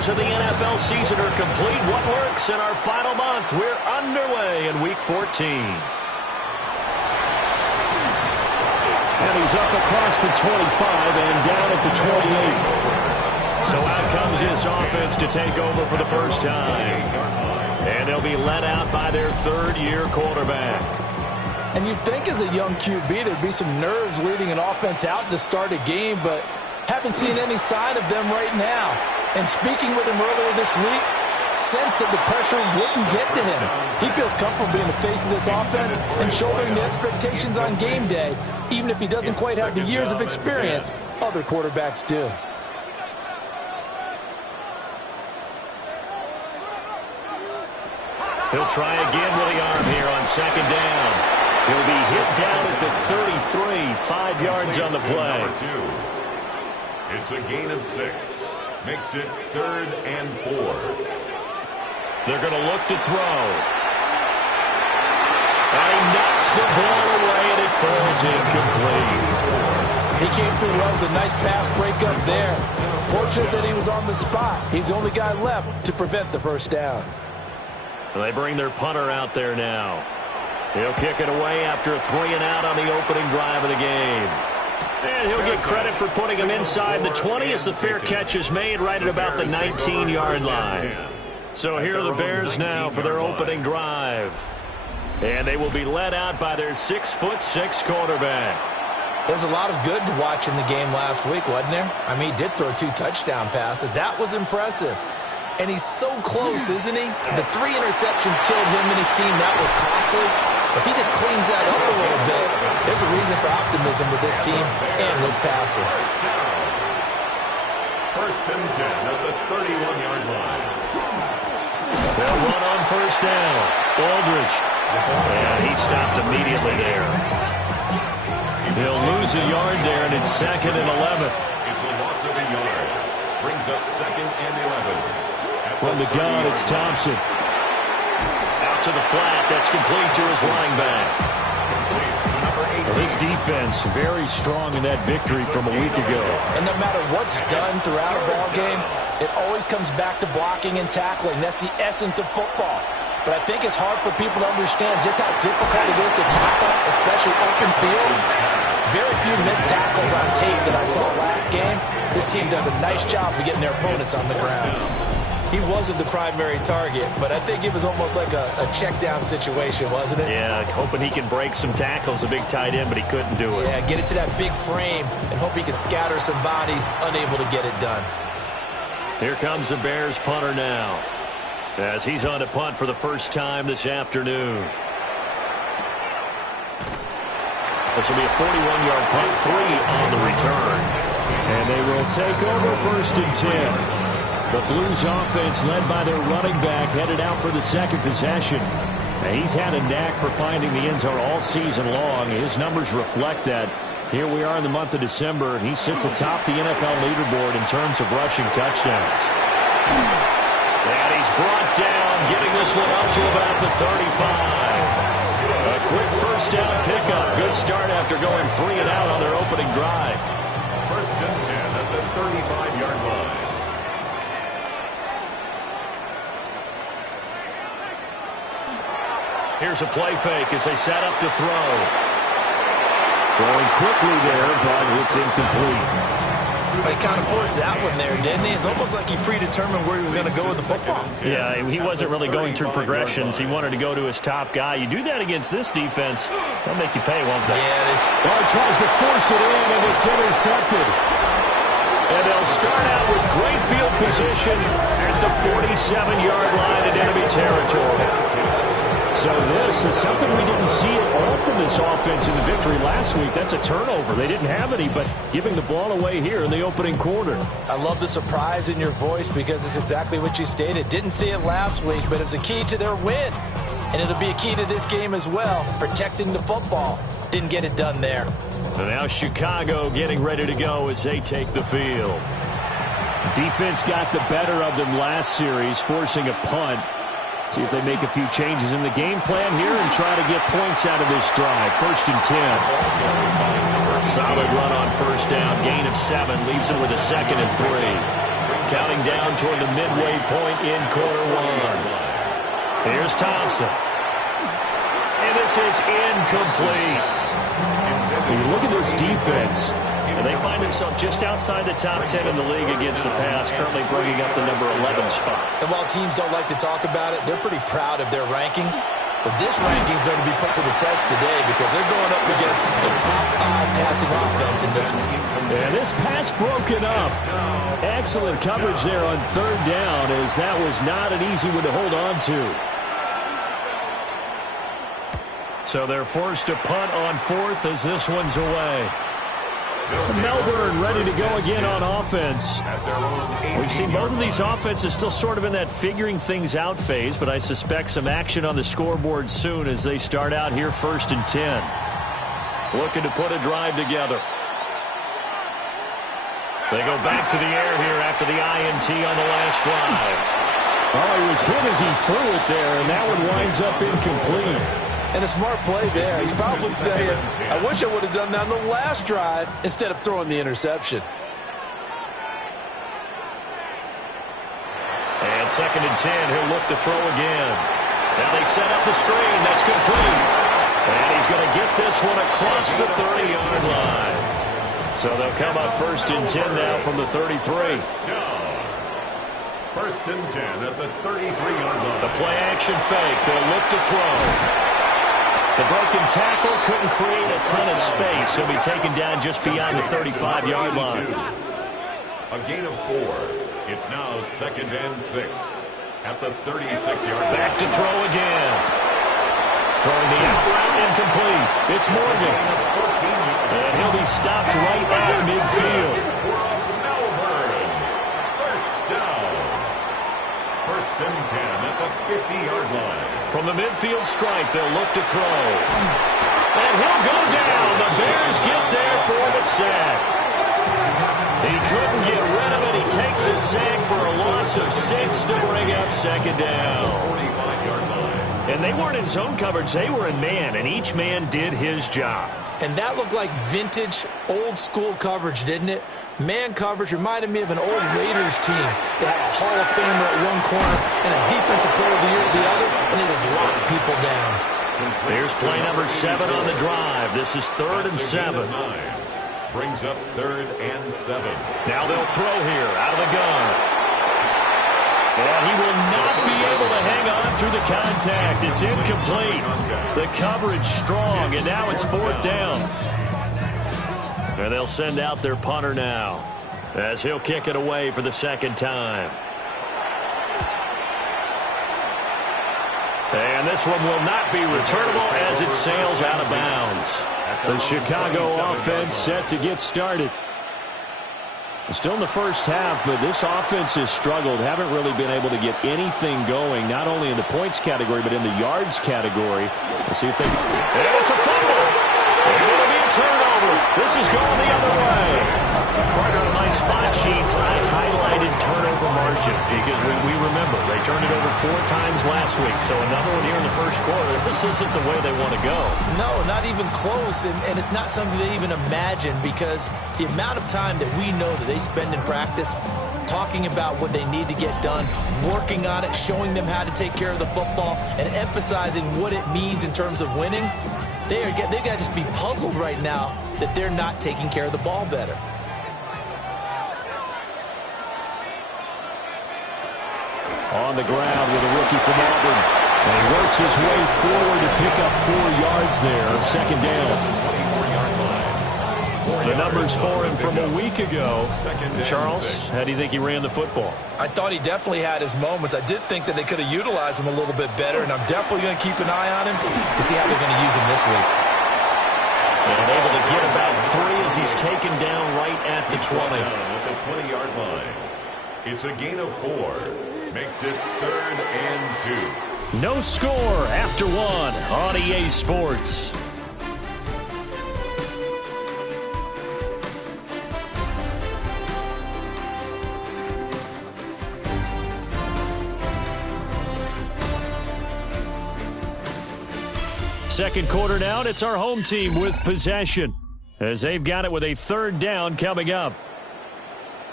quarters of the NFL season are complete. What works in our final month? We're underway in Week 14. And he's up across the 25 and down at the 28. So out comes this offense to take over for the first time. And they'll be led out by their third-year quarterback. And you'd think as a young QB there'd be some nerves leading an offense out to start a game, but haven't seen any sign of them right now. And speaking with him earlier this week, sensed that the pressure wouldn't get to him. He feels comfortable being the face of this offense and shouldering the expectations on game day, even if he doesn't quite have the years of experience other quarterbacks do. He'll try again with the arm here on second down. He'll be hit down at the 33, 5 yards on the play. It's a gain of 6. Makes it 3rd and 4. They're going to look to throw. And he knocks the ball away, and it falls incomplete. He came through well with a nice pass breakup there. Fortunate that he was on the spot. He's the only guy left to prevent the first down. Well, they bring their punter out there now. He'll kick it away after a 3 and out on the opening drive of the game. And he'll get credit for putting him inside the 20 as the fair catch is made right at about the 19-yard line. So here are the Bears now for their opening drive. And they will be led out by their 6'6" quarterback. There's a lot of good to watch in the game last week, wasn't there? I mean, he did throw 2 touchdown passes. That was impressive. And he's so close, isn't he? The 3 interceptions killed him and his team. That was costly. If he just cleans that up a little bit, there's a reason for optimism with this team and this passer. First and 10 at the 31-yard line. They'll run on first down. Aldridge. And he stopped immediately there. He'll lose a yard there, and it's 2nd and 11. It's a loss of a yard. Brings up 2nd and 11. From the gun, it's Thompson. Out to the flat. That's complete to his running back. Well, this defense very strong in that victory from a week ago. And no matter what's done throughout a ball game, it always comes back to blocking and tackling. That's the essence of football. But I think it's hard for people to understand just how difficult it is to tackle, especially open field. Very few missed tackles on tape that I saw last game. This team does a nice job of getting their opponents on the ground. He wasn't the primary target, but I think it was almost like a check-down situation, wasn't it? Yeah, hoping he can break some tackles, a big tight end, but he couldn't do it. Yeah, get it to that big frame and hope he can scatter some bodies, unable to get it done. Here comes the Bears punter now, as he's on to punt for the first time this afternoon. This will be a 41-yard punt, 3 on the return. And they will take over 1st and 10. The Blues offense led by their running back headed out for the second possession. And he's had a knack for finding the end zone all season long. His numbers reflect that. Here we are in the month of December, and he sits atop the NFL leaderboard in terms of rushing touchdowns. And he's brought down, getting this one up to about the 35. A quick first down pickup. Good start after going 3 and out on their opening drive. 1st and 10 at the 35-yard line. Here's a play fake as they set up to throw. Throwing quickly there, but it's incomplete. They kind of forced that one there, didn't he? It's almost like he predetermined where he was going to go with the football. Yeah, he wasn't really going through progressions. He wanted to go to his top guy. You do that against this defense, they'll make you pay, won't they? Yeah, it is. Well, tries to force it in, and it's intercepted. And they'll start out with great field position at the 47-yard line in enemy territory. So this is something we didn't see at all from this offense in the victory last week. That's a turnover. They didn't have any, but giving the ball away here in the opening quarter. I love the surprise in your voice because it's exactly what you stated. Didn't see it last week, but it's a key to their win. And it'll be a key to this game as well, protecting the football. Didn't get it done there. And now Chicago getting ready to go as they take the field. Defense got the better of them last series, forcing a punt. See if they make a few changes in the game plan here and try to get points out of this drive. 1st and 10. Solid run on first down. Gain of 7. Leaves them with a 2nd and 3. Counting down toward the midway point in quarter one. Here's Thompson. And this is incomplete. When you look at this defense, and they find themselves just outside the top 10 in the league against the pass, currently bringing up the number 11 spot. And while teams don't like to talk about it, they're pretty proud of their rankings. But this ranking is going to be put to the test today because they're going up against a top 5 passing offense in this one. And this pass broken up. Excellent coverage there on third down, as that was not an easy one to hold on to. So they're forced to punt on fourth as this one's away. Melbourne ready to go again on offense. We've seen both of these offenses still sort of in that figuring things out phase, but I suspect some action on the scoreboard soon as they start out here 1st and 10. Looking to put a drive together. They go back to the air here after the INT on the last drive. Oh, he was hit as he threw it there, and that one winds up incomplete. And a smart play there. He's probably saying, I wish I would have done that on the last drive instead of throwing the interception. And 2nd and 10, he'll look to throw again. Now they set up the screen. That's complete. And he's going to get this one across the 30-yard line. So they'll come up 1st and 10 now from the 33. 1st and 10 at the 33-yard line. The play action fake. They'll look to throw. The broken tackle couldn't create a ton of space. He'll be taken down just beyond the 35-yard line. A gain of 4. It's now 2nd and 6 at the 36-yard line. Back to throw again. Throwing the out route incomplete. It's Morgan. And he'll be stopped right at midfield. Melbourne. 1st down. 1st and 10 at the 50-yard line. From the midfield stripe, they'll look to throw. And he'll go down. The Bears get there for the sack. He couldn't get rid of it. He takes a sack for a loss of 6 to bring up 2nd down. 45-yard line. And they weren't in zone coverage. They were in man, and each man did his job. And that looked like vintage, old-school coverage, didn't it? Man coverage reminded me of an old Raiders team. They had a Hall of Famer at one corner and a Defensive Player of the Year at the other, and they just locked people down. Here's play number 7 on the drive. This is 3rd and 7. Brings up 3rd and 7. Now they'll throw here out of the gun. And he will not be able to hang on through the contact. It's incomplete. The coverage strong, and now it's 4th down. And they'll send out their punter now as he'll kick it away for the 2nd time. And this one will not be returnable as it sails out of bounds. The Chicago offense set to get started. Still in the first half, but this offense has struggled. Haven't really been able to get anything going, not only in the points category, but in the yards category. We'll see if they... And it's a fumble! And it'll be a turnover. This is going the other way. Part of my spot sheets, I highlighted turnover margin because we remember they turned it over 4 times last week. So another one here in the first quarter. This isn't the way they want to go. No, not even close. And it's not something they even imagine because the amount of time that we know that they spend in practice talking about what they need to get done, working on it, showing them how to take care of the football, and emphasizing what it means in terms of winning, they've got to just be puzzled right now that they're not taking care of the ball better. On the ground with a rookie from Auburn. And he works his way forward to pick up 4 yards there on 2nd down. The numbers for him from a week ago. Charles, how do you think he ran the football? I thought he definitely had his moments. I did think that they could have utilized him a little bit better, and I'm definitely going to keep an eye on him to see how they're going to use him this week. And able to get about 3 as he's taken down right at the 20. At the 20-yard line. It's a gain of 4. Makes it 3rd and 2. No score after 1 on EA Sports. Second quarter now, and it's our home team with possession as they've got it with a 3rd down coming up.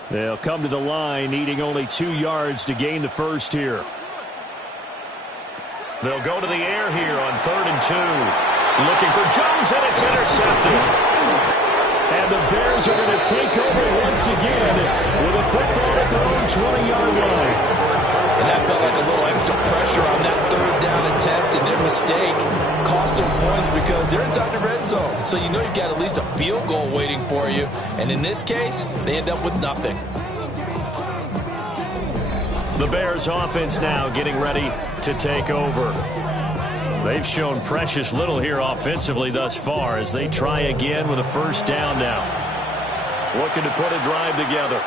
They'll come to the line, needing only 2 yards to gain the first here. They'll go to the air here on 3rd and 2. Looking for Jones, and it's intercepted. And the Bears are going to take over once again with a football at their own 20-yard line. And that felt like a little extra pressure on that 3rd down attempt, and their mistake cost them points because they're inside the red zone. So you know you've got at least a field goal waiting for you. And in this case, they end up with nothing. The Bears offense now getting ready to take over. They've shown precious little here offensively thus far as they try again with a 1st down now. Looking to put a drive together.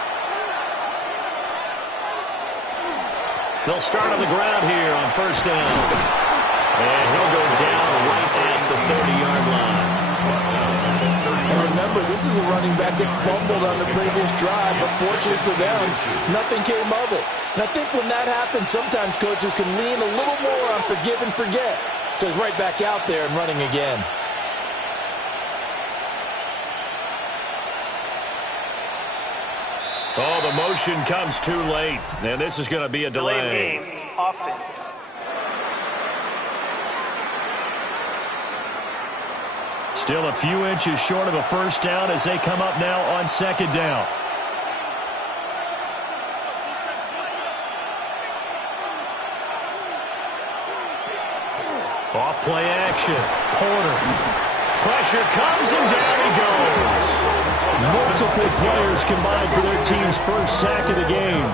They'll start on the ground here on 1st down. And he'll go down right at the 30-yard line. And remember, this is a running back that fumbled on the previous drive, but fortunately for them, nothing came of it. And I think when that happens, sometimes coaches can lean a little more on forgive and forget. So he's right back out there and running again. Oh, the motion comes too late. And this is going to be a delay. Game, offense. Still a few inches short of a 1st down as they come up now on 2nd down. Off play action. Porter. Pressure comes and down he goes. Multiple players combined for their team's 1st sack of the game.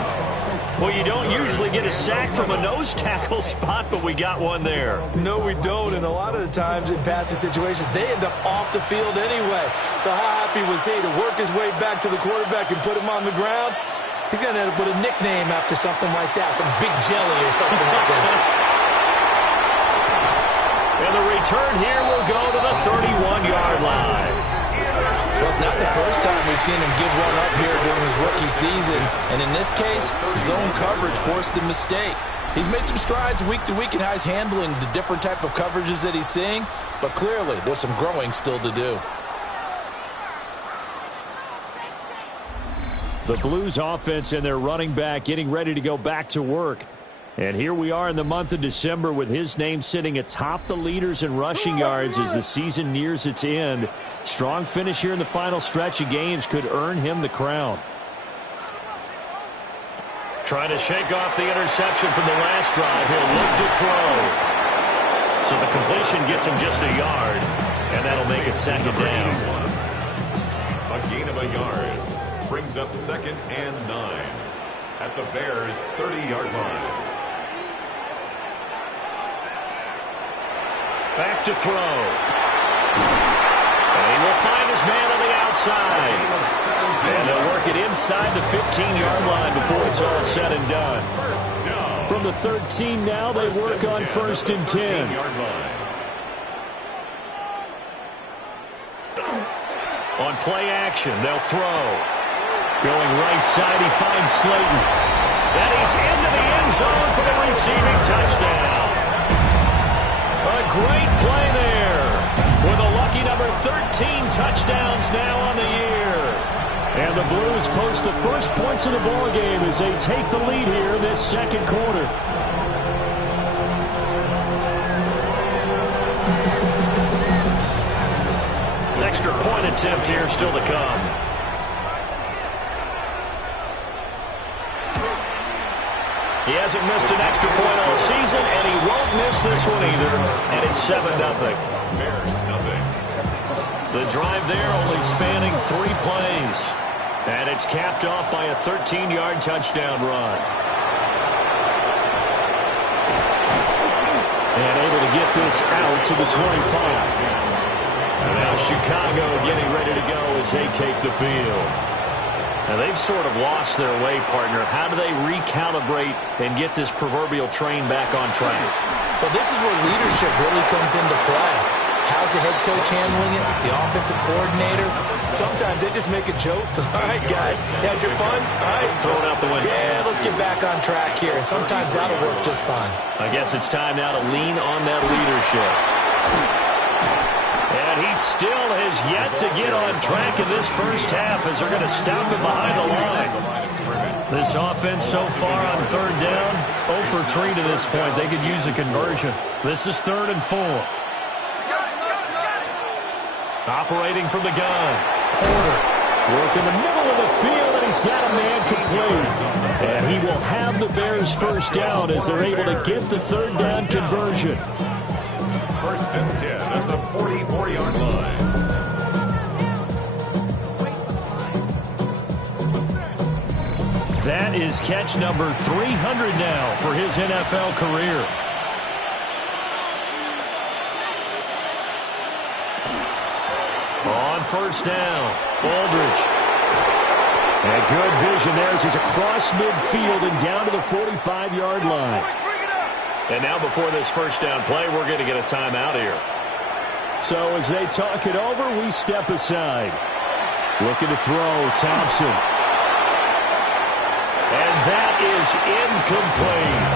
Well, you don't usually get a sack from a nose tackle spot, but we got one there. No, we don't, and a lot of the times in passing situations, they end up off the field anyway. So how happy was he to work his way back to the quarterback and put him on the ground? He's going to end up with a nickname after something like that, some Big Jelly or something like that. And the return here will go to the 31-yard line. Well, it's not the first time we've seen him give one up here during his rookie season. And in this case, zone coverage forced the mistake. He's made some strides week to week in how he's handling the different type of coverages that he's seeing. But clearly, there's some growing still to do. The Blues offense and their running back getting ready to go back to work. And here we are in the month of December with his name sitting atop the leaders in rushing yards as the season nears its end. Strong finish here in the final stretch of games could earn him the crown. Trying to shake off the interception from the last drive. He'll look to throw. So the completion gets him just a yard, and that'll make it 2nd down. A gain of a yard brings up 2nd and 9 at the Bears' 30-yard line. Back to throw. And he will find his man on the outside. And they'll work it inside the 15-yard line before it's all said and done. From the 13 now, they work on 1st and 10. On play action, they'll throw. Going right side, he finds Slayton. And he's into the end zone for the receiving touchdown. A great play there with a lucky number 13 touchdowns now on the year. And the Blues post the first points of the ball game as they take the lead here in this 2nd quarter. Extra point attempt here still to come. He hasn't missed an extra point all season, and he won't miss this one either. And it's 7-0. Bears nothing. The drive there only spanning 3 plays. And it's capped off by a 13-yard touchdown run. And able to get this out to the 25. And now Chicago getting ready to go as they take the field. Now, they've sort of lost their way, partner. How do they recalibrate and get this proverbial train back on track? Well, this is where leadership really comes into play. How's the head coach handling it? The offensive coordinator? Sometimes they just make a joke. All right, guys, had your fun? All right. Throw it out the window. Yeah, let's get back on track here. And sometimes that'll work just fine. I guess it's time now to lean on that leadership. And but he still has yet to get on track in this first half as they're going to stop him behind the line. This offense so far on third down, 0 for 3 to this point. They could use a conversion. This is 3rd and 4. Operating from the gun, Porter. Work in the middle of the field, and he's got a man complete. And he will have the Bears first down as they're able to get the third down conversion. 1st and 10 at the 44-yard line. That is catch number 300 now for his NFL career. On first down, Aldridge. And good vision there as he's across midfield and down to the 45-yard line. And now before this first down play, we're going to get a timeout here. So as they talk it over, we step aside. Looking to throw, Thompson. And that is incomplete.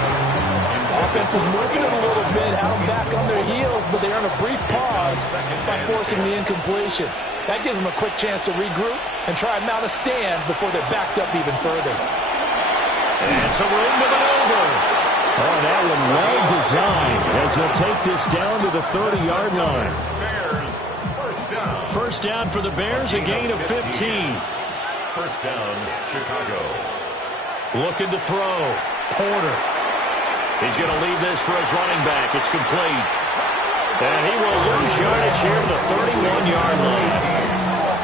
Offense was moving it a little bit, had them back on their heels, but they earned a brief pause by forcing the incompletion. That gives them a quick chance to regroup and try and mount a stand before they're backed up even further. And some room to maneuver. Oh, that one well designed as they'll take this down to the 30-yard line. First down for the Bears, a gain of 15. First down, Chicago. Looking to throw, Porter. He's going to leave this for his running back. It's complete. And he will lose yardage here to the 31-yard line.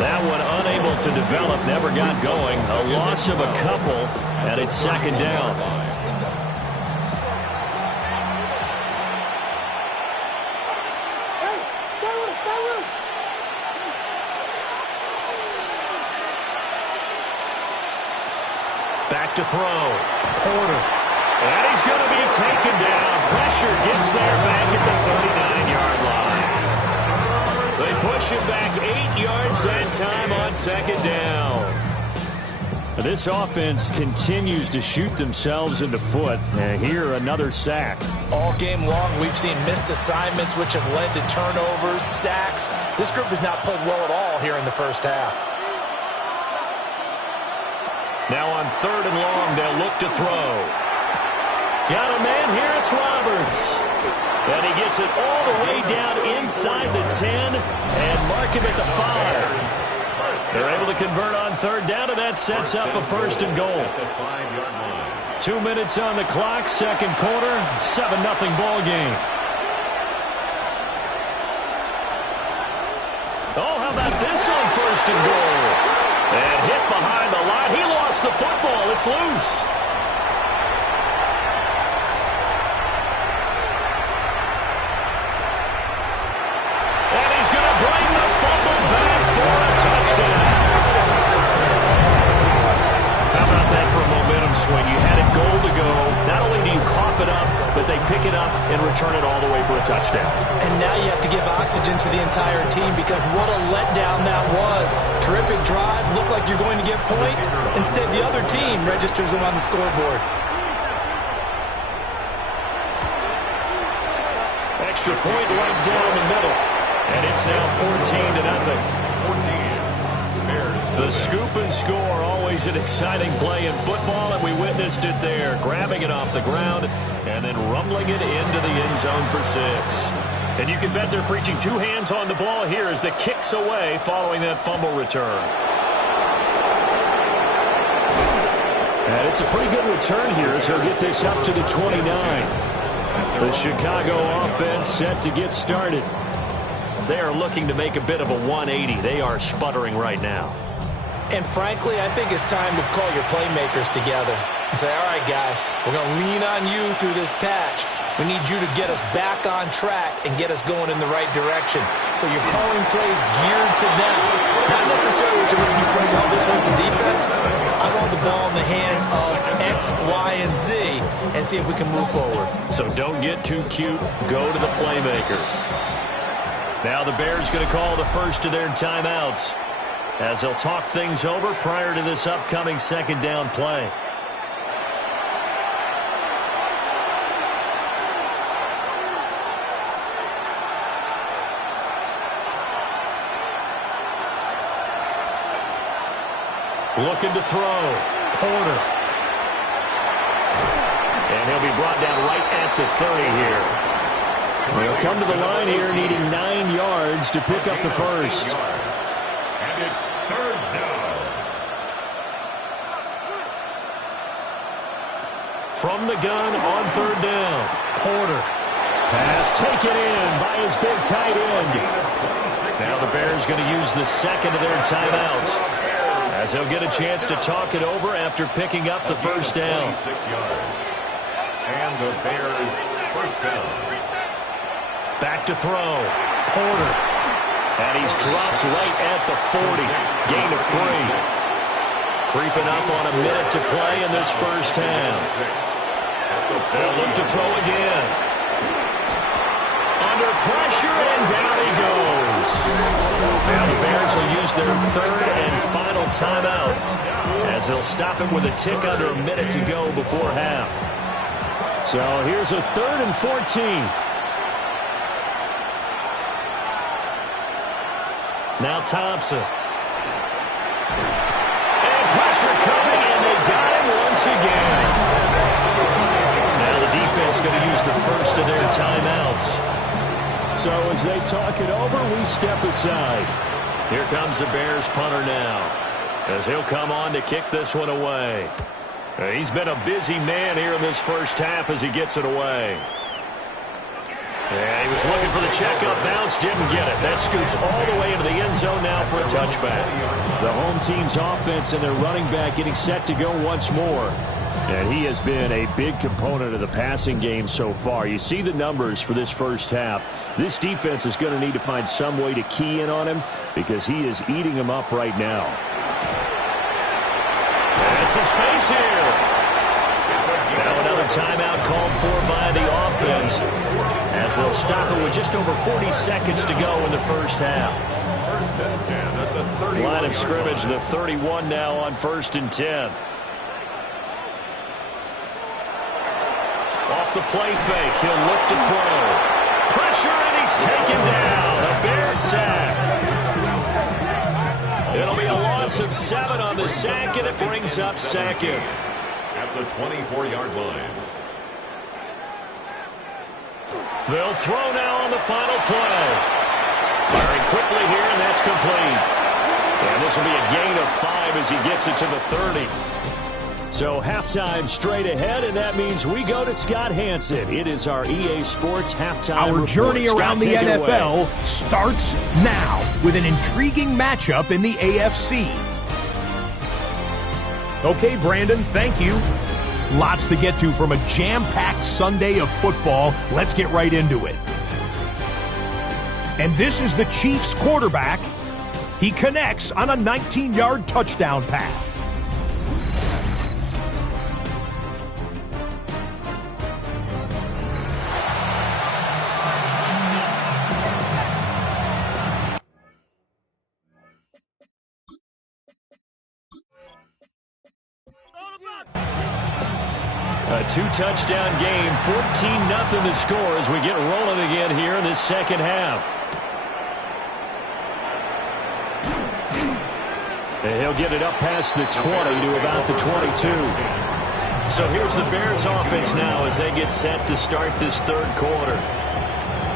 That one unable to develop, never got going. A loss of a couple, and it's second down. Back to throw, Porter. And he's going to be taken down. Pressure gets there back at the 39-yard line. They push him back 8 yards that time on second down. This offense continues to shoot themselves in the foot. And here, another sack. All game long, we've seen missed assignments, which have led to turnovers, sacks. This group has not played well at all here in the first half. Now on 3rd and long, they'll look to throw. Got a man here, it's Roberts. And he gets it all the way down inside the 10 and mark him at the 5. They're able to convert on 3rd down, and that sets up a 1st and goal. 2 minutes on the clock, second quarter, 7-0 ball game. Oh, how about this on 1st and goal? And hit behind the line. He lost the football. It's loose. And he's going to bring the fumble back for a touchdown. How about that for a momentum swing? You had it goal to go. Not only do you cough it up, but they pick it up and return it all the way for a touchdown. And now you have to give oxygen to the entire team because what a letdown that was. Terrific drive, looked like you're going to get points. Instead, the other team registers them on the scoreboard. Extra point right down the middle. And it's now 14-0. The scoop and score, always an exciting play in football, and we witnessed it there. Grabbing it off the ground and then rumbling it into the end zone for 6. And you can bet they're preaching 2 hands on the ball here as the kick's away following that fumble return. And it's a pretty good return here as he'll get this up to the 29. The Chicago offense set to get started. They are looking to make a bit of a 180. They are sputtering right now. And frankly, I think it's time to call your playmakers together and say, all right, guys, we're going to lean on you through this patch. We need you to get us back on track and get us going in the right direction. So you're calling plays geared to them. Not necessarily what you're looking to play. Oh, this one's a defense. I want the ball in the hands of X, Y, and Z and see if we can move forward. So don't get too cute. Go to the playmakers. Now the Bears going to call the first of their timeouts as they'll talk things over prior to this upcoming second down play. Looking to throw. Porter. And he'll be brought down right at the 30 here. They'll come to the line here needing 9 yards to pick up the first. And it's third down. From the gun on third down. Porter. Pass taken in by his big tight end. Now the Bears going to use the second of their timeouts, as they'll get a chance to talk it over after picking up the first down. 26 yards. And the Bears first down. Back to throw. Porter. And he's dropped right at the 40. Gain of 3. Creeping up on a minute to play in this first half. They'll look to throw again. Under pressure, and down he goes. Now the Bears will use their third and final timeout, as they'll stop it with a tick under a minute to go before half. So here's a 3rd and 14. Now Thompson. And pressure coming, and they got him once again. Now the defense going to use the first of their timeouts. So as they talk it over, we step aside. Here comes the Bears punter now, as he'll come on to kick this one away. He's been a busy man here in this first half as he gets it away. Yeah, he was looking for the checkup bounce, didn't get it. That scoots all the way into the end zone now for a touchback. The home team's offense and their running back getting set to go once more. And he has been a big component of the passing game so far. You see the numbers for this first half. This defense is going to need to find some way to key in on him, because he is eating them up right now. And some space here. Now another timeout called for by the offense, as they'll stop it with just over 40 seconds to go in the first half. Line of scrimmage, the 31 now on 1st and 10. Off the play fake, he'll look to throw. Pressure, and he's taken down. A Bears sack. It'll be a loss of 7 on the sack, and it brings up second. At the 24-yard line. They'll throw now on the final play. Firing quickly here, and that's complete. And this will be a gain of 5 as he gets it to the 30. So halftime straight ahead, and that means we go to Scott Hanson. It is our EA Sports halftime Our report. journey around Scott, the take it NFL away. starts now with an intriguing matchup in the AFC. Okay, Brandon, thank you. Lots to get to from a jam-packed Sunday of football. Let's get right into it. And this is the Chiefs quarterback. He connects on a 19-yard touchdown pass. A 2-touchdown game, 14-0 to score as we get rolling again here in this second half. And he'll get it up past the 20 to about the 22. So here's the Bears offense now as they get set to start this third quarter.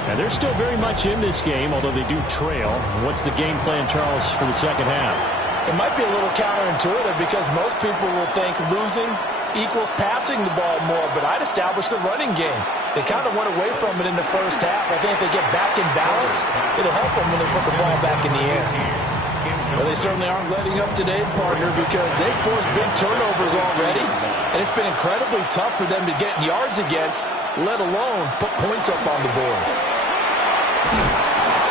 And they're still very much in this game, although they do trail. What's the game plan, Charles, for the second half? It might be a little counterintuitive because most people will think losing equals passing the ball more, but I'd establish the running game. They kind of went away from it in the first half. I think if they get back in balance, it'll help them when they put the ball back in the air. Well, they certainly aren't letting up today, partner, because they've forced big turnovers already, and it's been incredibly tough for them to get yards against, let alone put points up on the board.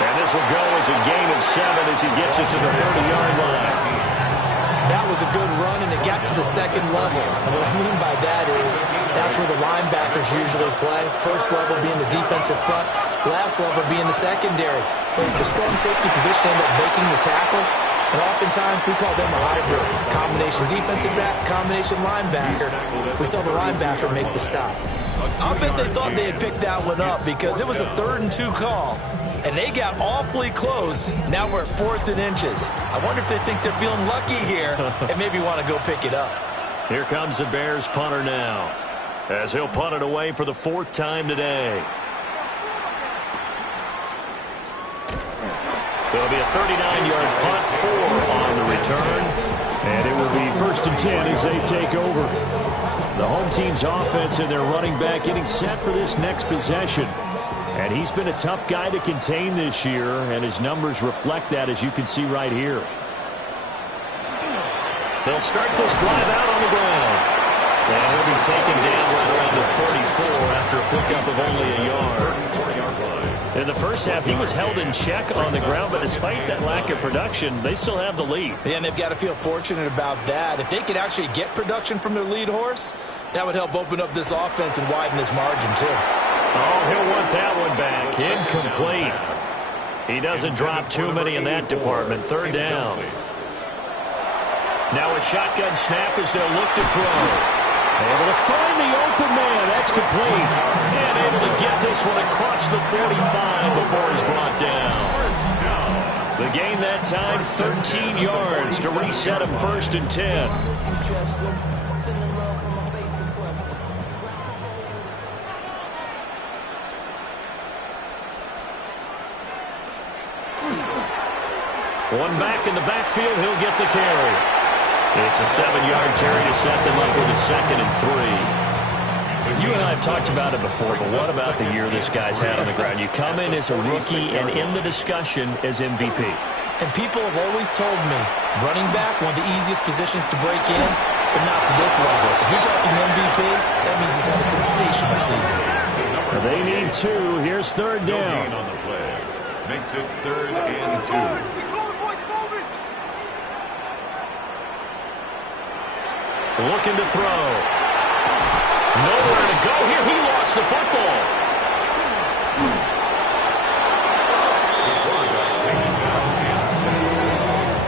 And this will go as a gain of 7 as he gets it to the 30-yard line. That was a good run, and it got to the second level. And what I mean by that is that's where the linebackers usually play. First level being the defensive front, last level being the secondary. But the strong safety position ended up making the tackle, and oftentimes we call them a hybrid. Combination defensive back, combination linebacker. We saw the linebacker make the stop. I bet they thought they had picked that one up because it was a 3rd and 2 call. And they got awfully close. Now we're at 4th and inches. I wonder if they think they're feeling lucky here and maybe want to go pick it up. Here comes the Bears punter now, as he'll punt it away for the 4th time today. It'll be a 39-yard punt, 4 on the return. And it will be 1st and 10 as they take over. The home team's offense and their running back getting set for this next possession. And he's been a tough guy to contain this year, and his numbers reflect that, as you can see right here. They'll start this drive out on the ground. And he'll be taken down right around the 34 after a pickup of only a yard. In the first half, he was held in check on the ground, but despite that lack of production, they still have the lead. Yeah, and they've got to feel fortunate about that. If they could actually get production from their lead horse, that would help open up this offense and widen this margin, too. Oh, he'll want that one back. Incomplete. He doesn't drop too many in that department. 3rd down. Now a shotgun snap as they'll look to throw. Able to find the open man. That's complete. And able to get this one across the 45 before he's brought down. The gain that time, 13 yards to reset him 1st and 10. One back in the backfield, he'll get the carry. It's a 7-yard carry to set them up with a 2nd and 3. You and I have talked about it before, but what about the year this guy's had on the ground? You come in as a rookie and in the discussion as MVP. And people have always told me, running back, one of the easiest positions to break in, but not to this level. If you're talking MVP, that means he's had a sensational season. They need 2. Here's 3rd down. On the play. Makes it 3rd and 2. Looking to throw. Nowhere to go here. He lost the football.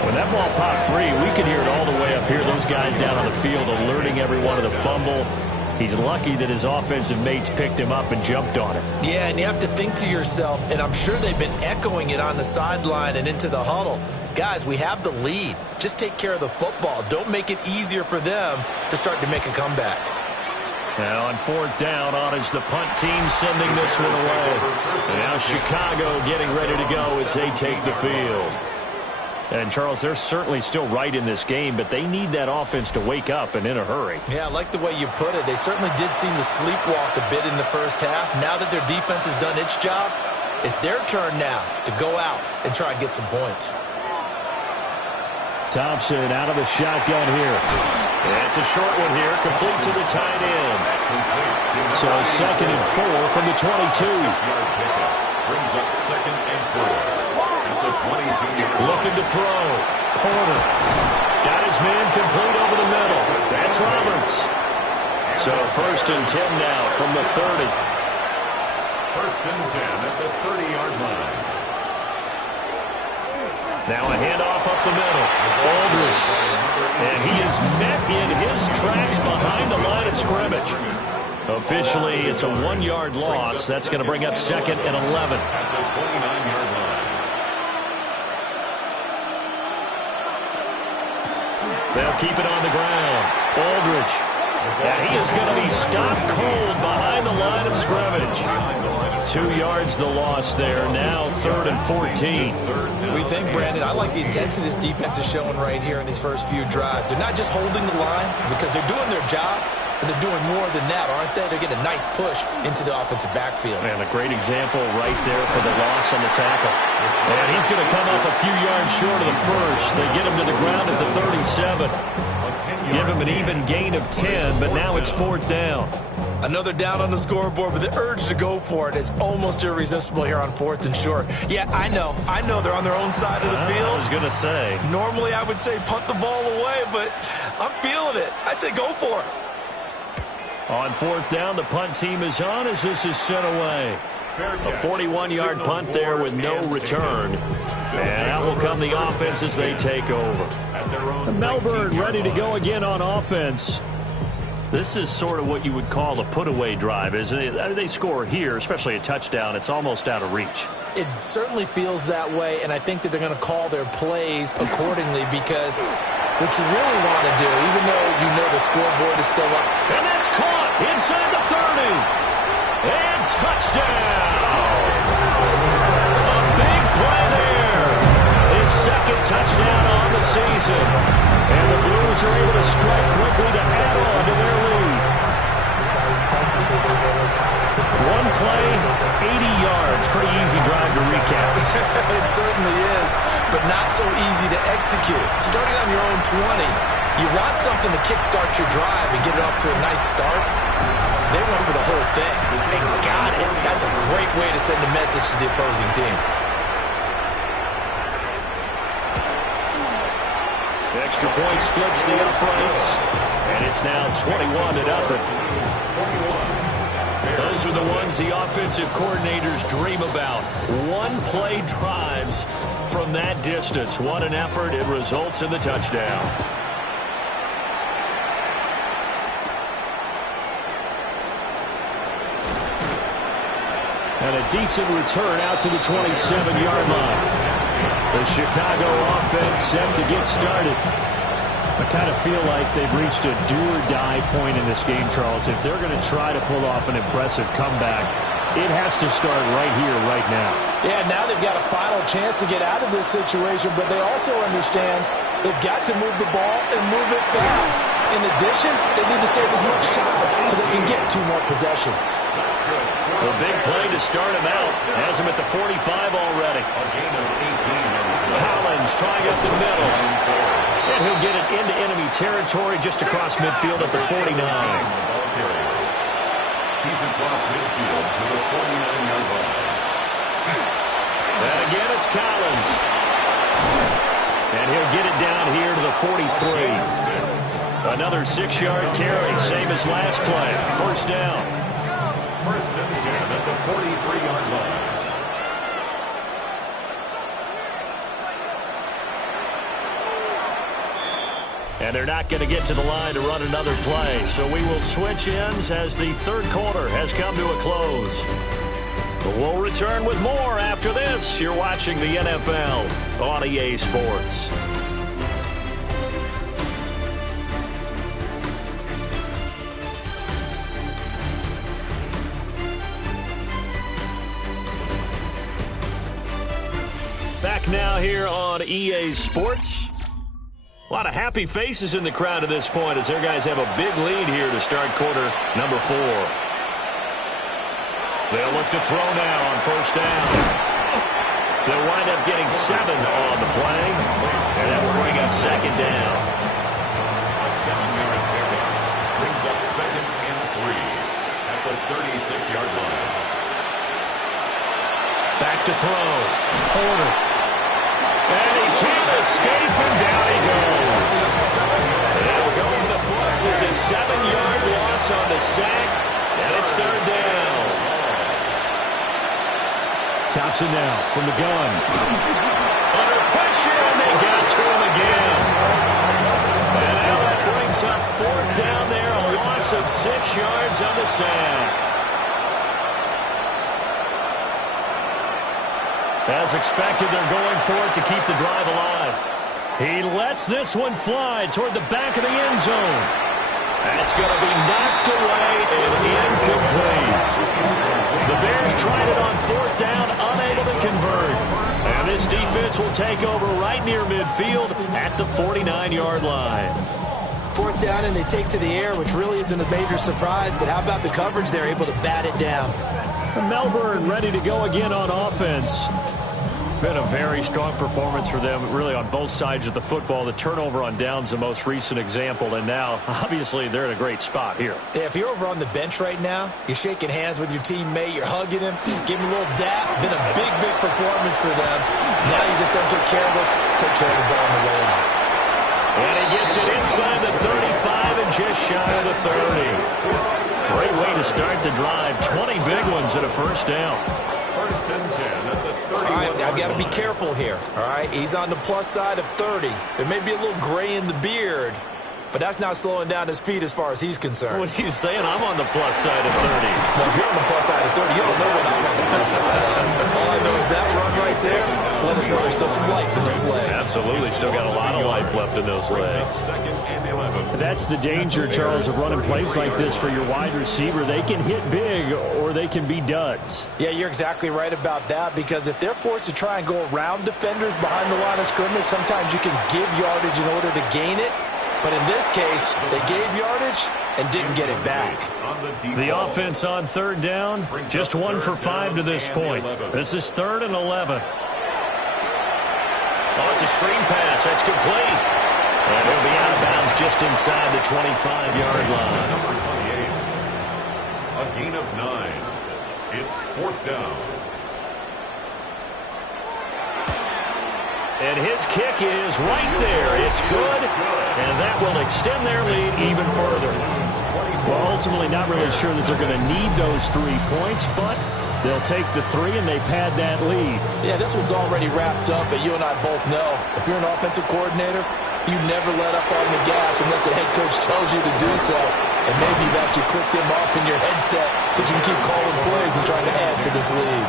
When that ball popped free, we could hear it all the way up here. Those guys down on the field alerting everyone of the fumble. He's lucky that his offensive mates picked him up and jumped on it. Yeah, and you have to think to yourself, and I'm sure they've been echoing it on the sideline and into the huddle. Guys, we have the lead. Just take care of the football. Don't make it easier for them to start to make a comeback. Now on 4th down, on is the punt team sending this one away. And now Chicago getting ready to go as they take the field. And, Charles, they're certainly still right in this game, but they need that offense to wake up and in a hurry. Yeah, I like the way you put it. They certainly did seem to sleepwalk a bit in the first half. Now that their defense has done its job, it's their turn now to go out and try and get some points. Thompson out of the shotgun here. That's a short one here, complete to the tight end. So 2nd and 4 from the 22. Brings up 2nd and 4. At the 22. Looking to throw. Porter. Got his man complete over the middle. That's Roberts. So 1st and 10 now from the 30. 1st and 10 at the 30-yard line. Now a handoff up the middle. Aldridge. And he is met in his tracks behind the line of scrimmage. Officially, it's a 1-yard loss. That's going to bring up 2nd and 11. At the 29-yard line. They'll keep it on the ground. Aldridge. And he is going to be stopped cold behind the line of scrimmage. 2 yards the loss there. Now 3rd and 14. We think, Brandon, I like the intensity this defense is showing right here in these first few drives. They're not just holding the line because they're doing their job, but they're doing more than that, aren't they? They're getting a nice push into the offensive backfield. And a great example right there for the loss on the tackle. And he's going to come up a few yards short of the first. They get him to the ground at the 37. Give him an even gain of 10, but now it's 4th down. Another down on the scoreboard, but the urge to go for it is almost irresistible here on 4th and short. Yeah, I know they're on their own side of the field. I was going to say. Normally I would say punt the ball away, but I'm feeling it. I say go for it. On 4th down, the punt team is on as this is sent away. A 41-yard punt there with no return. And out will come the offense as they take over. Melbourne ready to go again on offense. This is sort of what you would call a put-away drive, isn't it? I mean, they score here, especially a touchdown. It's almost out of reach. It certainly feels that way, and I think that they're going to call their plays accordingly because what you really want to do, even though you know the scoreboard is still up. And that's caught inside the 30. And touchdown! A big play there. His second touchdown on the season. And the Blues are able to strike quickly to add on to their lead. One play, 80 yards. Pretty easy drive to recap. It certainly is, but not so easy to execute. Starting on your own 20, you want something to kickstart your drive and get it off to a nice start. They went for the whole thing and got it. That's a great way to send a message to the opposing team. The extra point splits the uprights, and it's now 21-0. Those are the ones the offensive coordinators dream about. One-play drives from that distance. What an effort. It results in the touchdown. And a decent return out to the 27-yard line. The Chicago offense set to get started. I kind of feel like they've reached a do-or-die point in this game, Charles. If they're going to try to pull off an impressive comeback, it has to start right here, right now. Yeah, now they've got a final chance to get out of this situation, but they also understand they've got to move the ball and move it fast. In addition, they need to save as much time so they can get 2 more possessions. A big play to start him out. Has him at the 45 already. Collins trying up the middle. And he'll get it into enemy territory just across midfield at the 49. He's across midfield to the 49-yard line. And again, it's Collins. And he'll get it down here to the 43. Another 6-yard carry, same as last play. First down. First and 10 at the 43-yard line. And they're not going to get to the line to run another play. So we will switch ends as the third quarter has come to a close. But we'll return with more after this. You're watching the NFL on EA Sports. Back now here on EA Sports. A lot of happy faces in the crowd at this point as their guys have a big lead here to start quarter number 4. They'll look to throw now on first down. They'll wind up getting 7 on the play, and that will bring up second down. A 7-yard carry brings up second and 3 at the 36-yard line. Back to throw. Porter. And he can't escape, and down he goes. That'll go in the books as a 7-yard loss on the sack, and it's third down. Thompson now from the gun. Under pressure, and they got to him again. And now that brings up fourth down there, a loss of 6 yards on the sack. As expected, they're going for it to keep the drive alive. He lets this one fly toward the back of the end zone. That's going to be knocked away and incomplete. The Bears tried it on fourth down, unable to convert. And this defense will take over right near midfield at the 49-yard line. Fourth down, and they take to the air, which really isn't a major surprise. But how about the coverage? They're able to bat it down. Melbourne ready to go again on offense. Been a very strong performance for them, really, on both sides of the football. The turnover on downs, the most recent example, and now, obviously, they're in a great spot here. Yeah, if you're over on the bench right now, you're shaking hands with your teammate, you're hugging him, giving him a little dap. Been a big, big performance for them. Now you just don't get careless. Take care of the ball on the way out. And he gets it inside the 35 and just shy of the 30. Great way to start the drive. 20 big ones at a first down. First and 10 at the 30. All right, I've got to be careful here. All right, he's on the plus side of 30. There may be a little gray in the beard, but that's not slowing down his feet as far as he's concerned. What are you saying? I'm on the plus side of 30. Well, if you're on the plus side of 30, you don't know what I'm on the plus side of. All I know is that run right there, let us know there's still some life in those legs. Absolutely. Still got a lot of life left in those legs. Second and 11. That's the danger, Charles, of running plays like this for your wide receiver. They can hit big or they can be duds. Yeah, you're exactly right about that, because if they're forced to try and go around defenders behind the line of scrimmage, sometimes you can give yardage in order to gain it. But in this case, they gave yardage and didn't get it back. The offense on third down, just 1 for 5 to this point. This is 3rd and 11. Oh, it's a screen pass. That's complete. And he'll be out of bounds just inside the 25-yard line. Number 28. A gain of 9. It's 4th down. And his kick is right there. It's good, and that will extend their lead even further. Well, ultimately not really sure that they're going to need those 3 points, but they'll take the 3 and they pad that lead. Yeah, this one's already wrapped up, but you and I both know if you're an offensive coordinator, you never let up on the gas unless the head coach tells you to do so. And maybe you've actually clicked him off in your headset so you can keep calling plays and trying to add to this lead.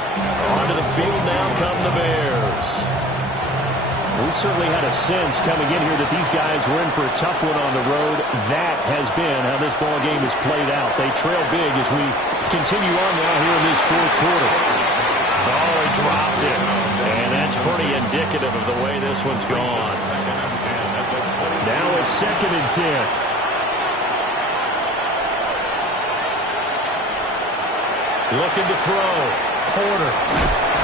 Onto the field now come the Bears. We certainly had a sense coming in here that these guys were in for a tough one on the road. That has been how this ball game has played out. They trail big as we continue on now here in this 4th quarter. Oh, he dropped it. And that's pretty indicative of the way this one's gone. Now it's 2nd and 10. Looking to throw. Porter.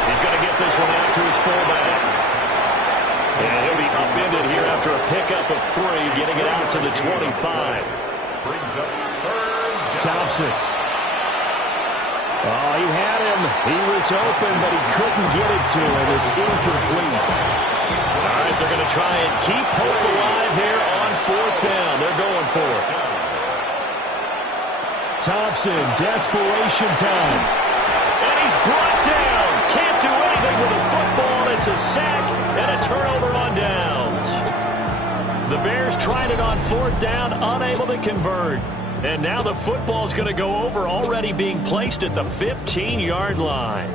He's going to get this one out to his fullback. And he'll be upended here after a pickup of 3, getting it out to the 25. Brings up 3rd down. Thompson. Oh, he had him. He was open, but he couldn't get it to him. It's incomplete. All right, they're going to try and keep hope alive here on 4th down. They're going for it. Thompson, desperation time. And he's brought down. Can't do anything with a football. It's a sack and a turnover on downs. The Bears tried it on 4th down, unable to convert. And now the football's going to go over, already being placed at the 15-yard line.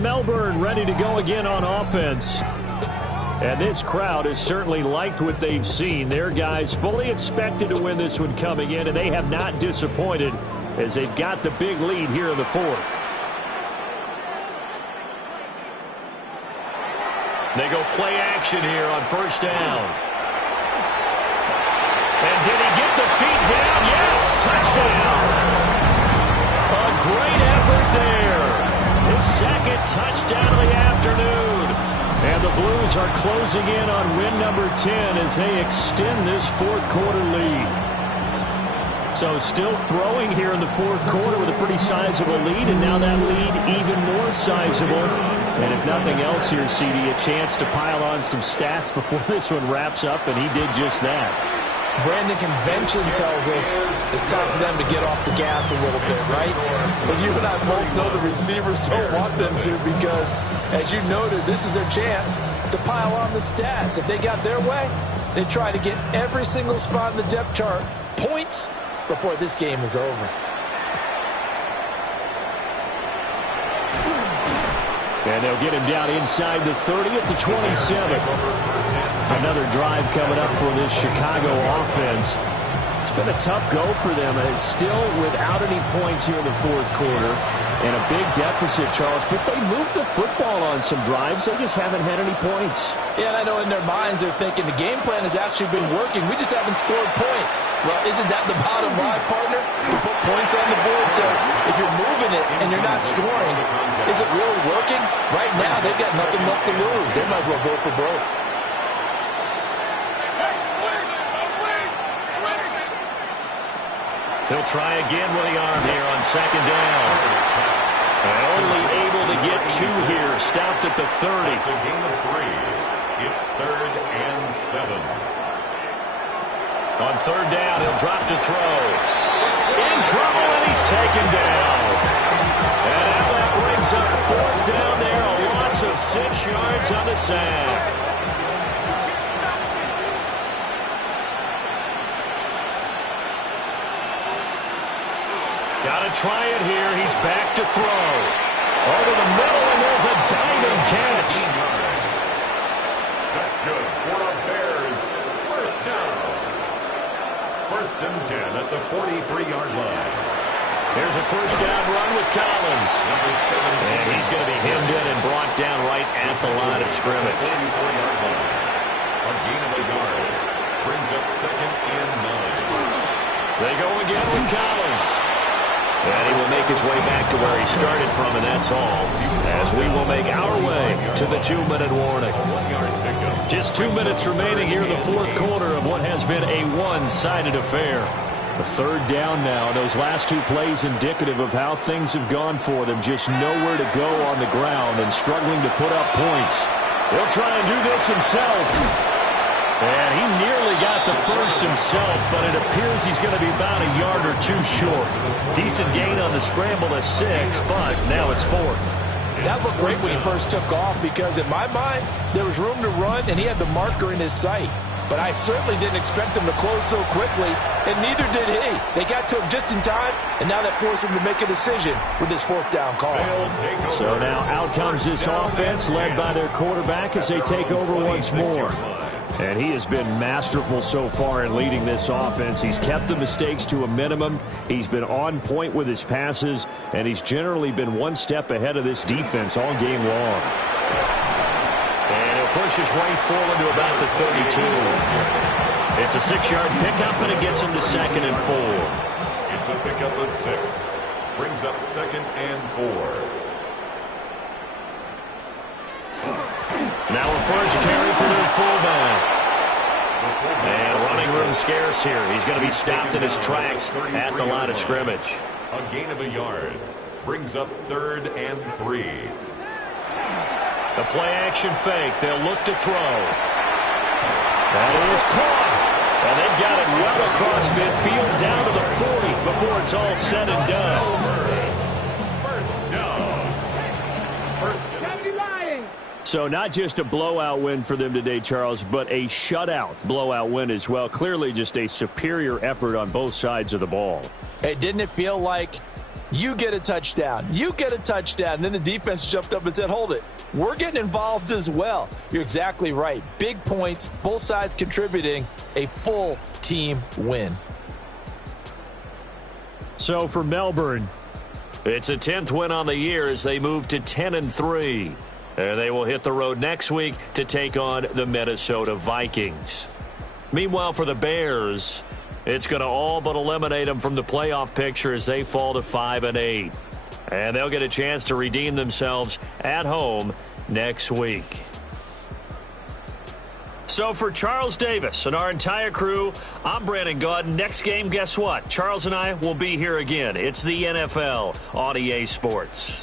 Melbourne ready to go again on offense. And this crowd has certainly liked what they've seen. Their guys fully expected to win this one coming in, and they have not disappointed as they've got the big lead here in the 4th. They go play action here on 1st down. And did he get the feet down? Yes, touchdown. A great effort there. His 2nd touchdown of the afternoon. And the Blues are closing in on win number 10 as they extend this 4th quarter lead. So still throwing here in the 4th quarter with a pretty sizable lead, and now that lead even more sizable. And if nothing else here, CD, a chance to pile on some stats before this one wraps up, and he did just that. Brandon, convention tells us it's time for them to get off the gas a little bit, right? But you and I both know the receivers don't want them to, because, as you noted, this is their chance to pile on the stats. If they got their way, they try to get every single spot in the depth chart points before this game is over. And they'll get him down inside the 30 at the 27. Another drive coming up for this Chicago offense. It's been a tough go for them. It's still without any points here in the 4th quarter. And a big deficit, Charles. But they moved the football on some drives. They just haven't had any points. Yeah, and I know in their minds they're thinking the game plan has actually been working. We just haven't scored points. Well, isn't that the bottom line, partner? To put points on the board. So if you're moving it and you're not scoring, is it really working? Right now, they've got nothing left to lose. They might as well go for broke. He'll try again with the arm here on 2nd down. And only able to get 2 here. Stopped at the 30. It's a gain of 3. It's 3rd and 7. On 3rd down, he'll drop to throw. In trouble, and he's taken down. And now that brings up 4th down there. A loss loss of 6 yards on the sack. Got to try it here. He's back to throw. Over the middle, and there's a diving catch. That's good for the Bears. First down. 1st and 10 at the 43-yard line. There's a first down run with Collins. And he's going to be hemmed in and brought down right at the line of scrimmage. 44-yard line. A gain of a yard. Brings up 2nd and 9. They go again with Collins. And he will make his way back to where he started from, and that's all, as we will make our way to the 2-minute warning. Just 2 minutes remaining here in the 4th quarter of what has been a one-sided affair. A 3rd down now. Those last 2 plays indicative of how things have gone for them. Just nowhere to go on the ground and struggling to put up points. He'll try and do this himself. And he nearly got the first himself, but it appears he's going to be about a yard or 2 short. Decent gain on the scramble to 6, but now it's 4th. That looked great when he first took off because, in my mind, there was room to run, and he had the marker in his sight. But I certainly didn't expect him to close so quickly, and neither did he. They got to him just in time, and now that forced him to make a decision with this 4th down call. So now out comes this offense, led by their quarterback as they take over once more. And he has been masterful so far in leading this offense. He's kept the mistakes to a minimum. He's been on point with his passes, and he's generally been one step ahead of this defense all game long. And he'll push his way forward to about the 32. It's a 6-yard pickup, and it gets him to 2nd and 4. It's a pickup of 6. Brings up 2nd and 4. Now a first carry for their fullback. And running room scarce here. He's going to be stopped in his tracks at the line of scrimmage. A gain of a yard. Brings up 3rd and 3. The play-action fake. They'll look to throw. That is caught. And they've got it well across midfield down to the 40 before it's all said and done. First down. So not just a blowout win for them today, Charles, but a shutout blowout win as well. Clearly just a superior effort on both sides of the ball. Hey, didn't it feel like you get a touchdown, you get a touchdown, and then the defense jumped up and said, hold it, we're getting involved as well. You're exactly right. Big points, both sides contributing, a full team win. So for Melbourne, it's a 10th win on the year as they move to 10-3. And they will hit the road next week to take on the Minnesota Vikings. Meanwhile, for the Bears, it's going to all but eliminate them from the playoff picture as they fall to 5-8. And they'll get a chance to redeem themselves at home next week. So for Charles Davis and our entire crew, I'm Brandon Gaudin. Next game, guess what? Charles and I will be here again. It's the NFL on EA Sports.